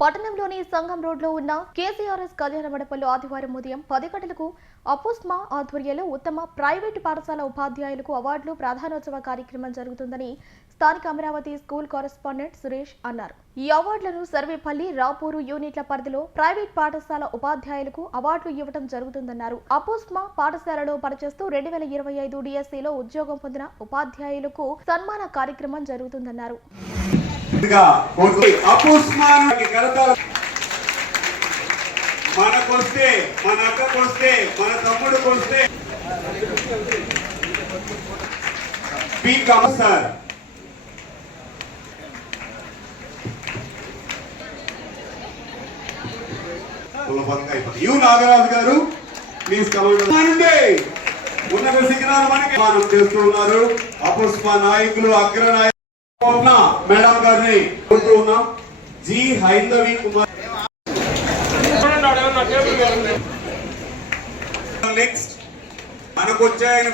పట్టణంలోని సంగం రోడ్లో ఉన్న కేసీఆర్ఎస్ కళ్యాణ మండపంలో ఆదివారం ఉదయం పది గంటలకు అపోస్మా ఆధ్వర్యంలో ఉత్తమ ప్రైవేటు పాఠశాల ఉపాధ్యాయులకు అవార్డులు ప్రధానోత్సవ కార్యక్రమం జరుగుతుందని స్థానిక అమరావతి స్కూల్ కరెస్పాండెంట్ సురేష్ అన్నారు. ఈ అవార్డులను సర్వేపల్లి రాపూరు యూనిట్ల పరిధిలో ప్రైవేట్ పాఠశాల ఉపాధ్యాయులకు అవార్డులు ఇవ్వడం జరుగుతుందన్నారు. అపోస్మా పాఠశాలలో పనిచేస్తూ రెండు వేల ఇరవై ఐదు డిఎస్సిలో ఉద్యోగం పొందిన ఉపాధ్యాయులకు సన్మాన కార్యక్రమం జరుగుతుందన్నారు. ముందుగా కోర్టు అపుస్మానానికి మనకొస్తే మన అక్కకొస్తే మన తమ్ముడికొస్తే. Speak sir. సులభంగా అయిపోతుంది యు. నాగరాజు గారు ప్లీజ్ కమండి ఉన్నత శిఖరాలు మనకి మనం చేస్తూ ఉన్నారు. అపుష్ప నాయకులు అగ్ర నాయకులు మేడం గారిని కోరుతూ ఉన్నాం. జి హైందవి కుమార్ నెక్స్ట్ మనకు వచ్చాయని